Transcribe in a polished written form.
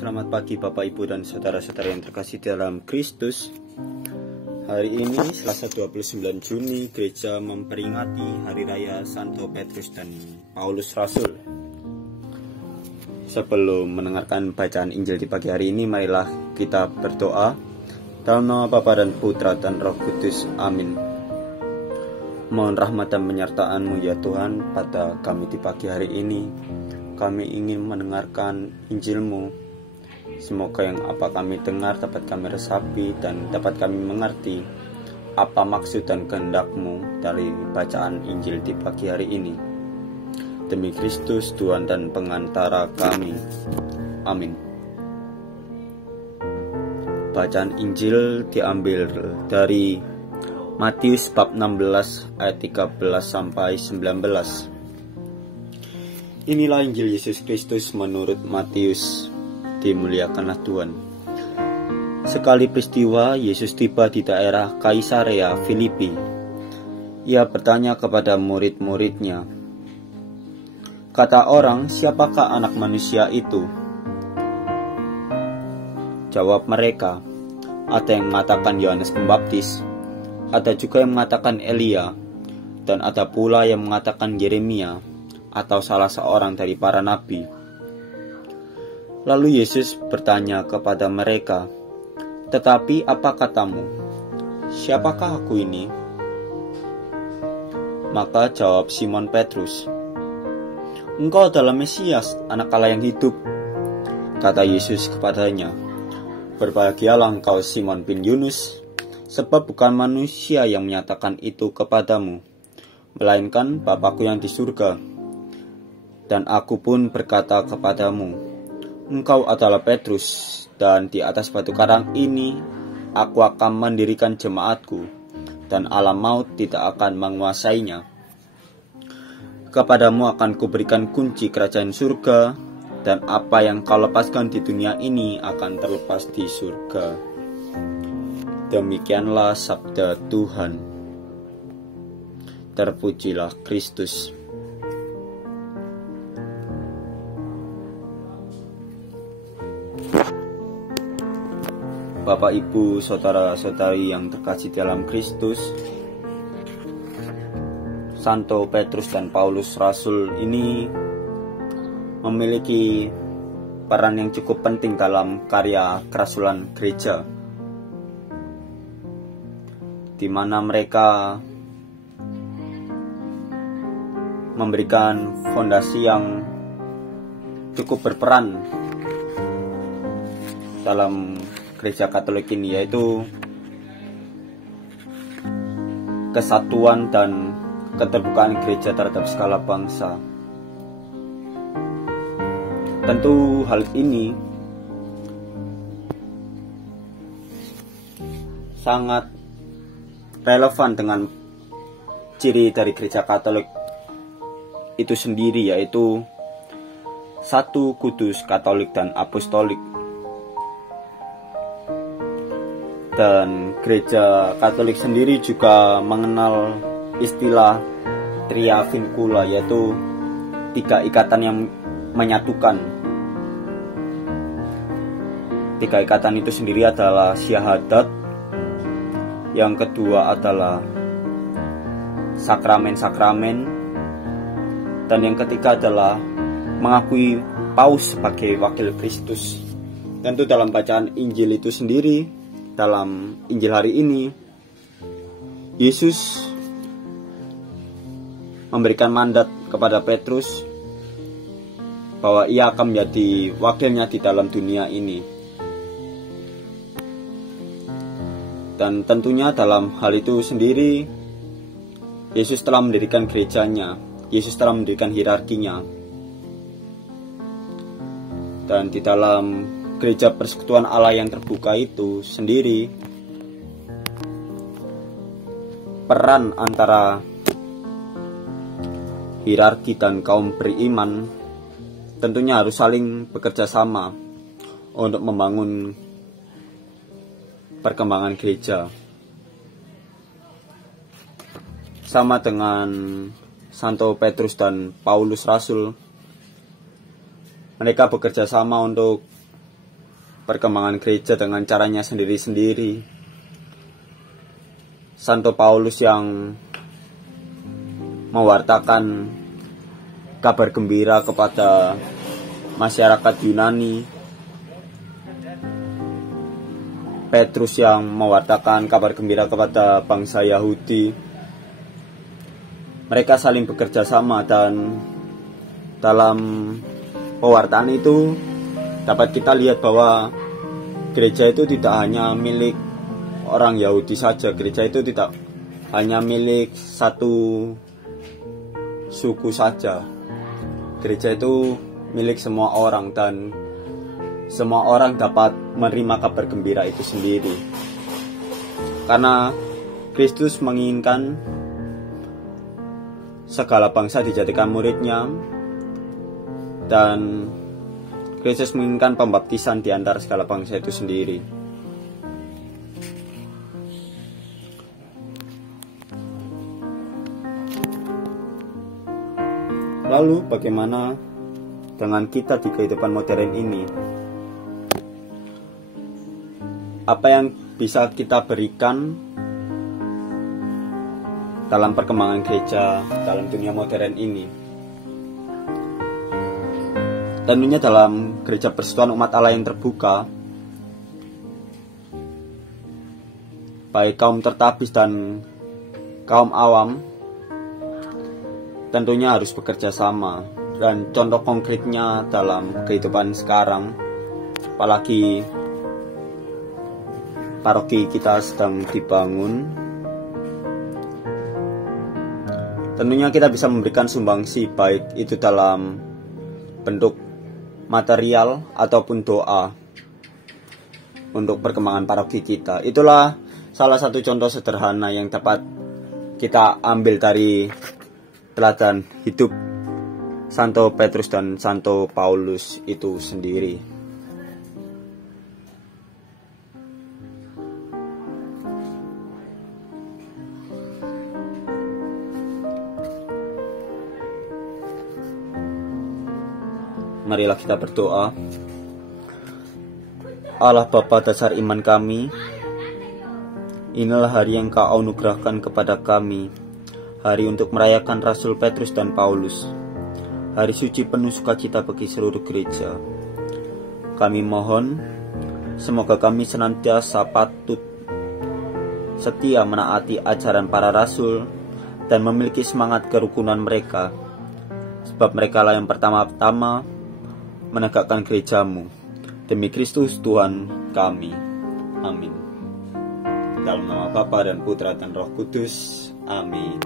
Selamat pagi Bapak Ibu dan saudara-saudara yang terkasih dalam Kristus. Hari ini Selasa 29 Juni gereja memperingati Hari Raya Santo Petrus dan Paulus Rasul. Sebelum mendengarkan bacaan Injil di pagi hari ini, marilah kita berdoa. Dalam nama Bapa dan Putra dan Roh Kudus. Amin. Mohon rahmat dan penyertaan-Mu ya Tuhan pada kami di pagi hari ini. Kami ingin mendengarkan Injil-Mu. Semoga yang apa kami dengar dapat kami resapi dan dapat kami mengerti apa maksud dan kehendak-Mu dari bacaan Injil di pagi hari ini. Demi Kristus Tuhan dan pengantara kami. Amin. Bacaan Injil diambil dari Matius bab 16 ayat 13 sampai 19. Inilah Injil Yesus Kristus menurut Matius. Dimuliakanlah Tuhan. Sekali peristiwa, Yesus tiba di daerah Kaisarea Filipi. Ia bertanya kepada murid-muridnya, "Kata orang, siapakah anak manusia itu?" Jawab mereka, "Ada yang mengatakan Yohanes Pembaptis, ada juga yang mengatakan Elia, dan ada pula yang mengatakan Yeremia atau salah seorang dari para nabi." Lalu Yesus bertanya kepada mereka, "Tetapi apa katamu? Siapakah aku ini?" Maka jawab Simon Petrus, "Engkau adalah Mesias, Anak Allah yang hidup." Kata Yesus kepadanya, "Berbahagialah engkau Simon bin Yunus, sebab bukan manusia yang menyatakan itu kepadamu, melainkan Bapa-Ku yang di surga. Dan aku pun berkata kepadamu, engkau adalah Petrus, dan di atas batu karang ini aku akan mendirikan jemaatku, dan alam maut tidak akan menguasainya. Kepadamu akan kuberikan kunci kerajaan surga, dan apa yang kau lepaskan di dunia ini akan terlepas di surga." Demikianlah sabda Tuhan. Terpujilah Kristus. Bapak, Ibu, saudara-saudari yang terkasih dalam Kristus, Santo Petrus dan Paulus Rasul ini memiliki peran yang cukup penting dalam karya kerasulan gereja, di mana mereka memberikan fondasi yang cukup berperan dalam Gereja Katolik ini, yaitu kesatuan dan keterbukaan gereja terhadap segala bangsa. Tentu hal ini sangat relevan dengan ciri dari Gereja Katolik itu sendiri, yaitu satu, kudus, katolik, dan apostolik. Dan Gereja Katolik sendiri juga mengenal istilah tria vincula, yaitu tiga ikatan yang menyatukan. Tiga ikatan itu sendiri adalah syahadat, yang kedua adalah sakramen-sakramen, dan yang ketiga adalah mengakui Paus sebagai wakil Kristus. Tentu dalam bacaan Injil itu sendiri, dalam Injil hari ini, Yesus memberikan mandat kepada Petrus bahwa ia akan menjadi wakilnya di dalam dunia ini. Dan tentunya dalam hal itu sendiri, Yesus telah mendirikan gerejanya, Yesus telah mendirikan hierarkinya. Dan di dalam Gereja Persekutuan Allah yang terbuka itu sendiri, peran antara hierarki dan kaum beriman tentunya harus saling bekerja sama untuk membangun perkembangan gereja. Sama dengan Santo Petrus dan Paulus Rasul, mereka bekerja sama untuk perkembangan gereja dengan caranya sendiri-sendiri. Santo Paulus yang mewartakan kabar gembira kepada masyarakat Yunani, Petrus yang mewartakan kabar gembira kepada bangsa Yahudi. Mereka saling bekerja sama, dan dalam pewartaan itu dapat kita lihat bahwa gereja itu tidak hanya milik orang Yahudi saja. Gereja itu tidak hanya milik satu suku saja. Gereja itu milik semua orang, dan semua orang dapat menerima kabar gembira itu sendiri. Karena Kristus menginginkan segala bangsa dijadikan muridnya, dan Kristus menginginkan pembaptisan di antara segala bangsa itu sendiri. Lalu bagaimana dengan kita di kehidupan modern ini? Apa yang bisa kita berikan dalam perkembangan gereja dalam dunia modern ini? Tentunya dalam gereja persekutuan umat Allah yang terbuka, baik kaum tertabis dan kaum awam tentunya harus bekerja sama. Dan contoh konkretnya dalam kehidupan sekarang, apalagi paroki kita sedang dibangun, tentunya kita bisa memberikan sumbangsi, baik itu dalam bentuk material ataupun doa untuk perkembangan paroki kita. Itulah salah satu contoh sederhana yang dapat kita ambil dari teladan hidup Santo Petrus dan Santo Paulus itu sendiri. Marilah kita berdoa. Allah Bapa dasar iman kami, inilah hari yang Kau anugerahkan kepada kami, hari untuk merayakan Rasul Petrus dan Paulus, hari suci penuh sukacita bagi seluruh gereja. Kami mohon, semoga kami senantiasa patut setia menaati ajaran para rasul dan memiliki semangat kerukunan mereka, sebab mereka lah yang pertama-tama menegakkan gerejamu. Demi Kristus Tuhan kami. Amin. Dalam nama Bapa dan Putra dan Roh Kudus. Amin.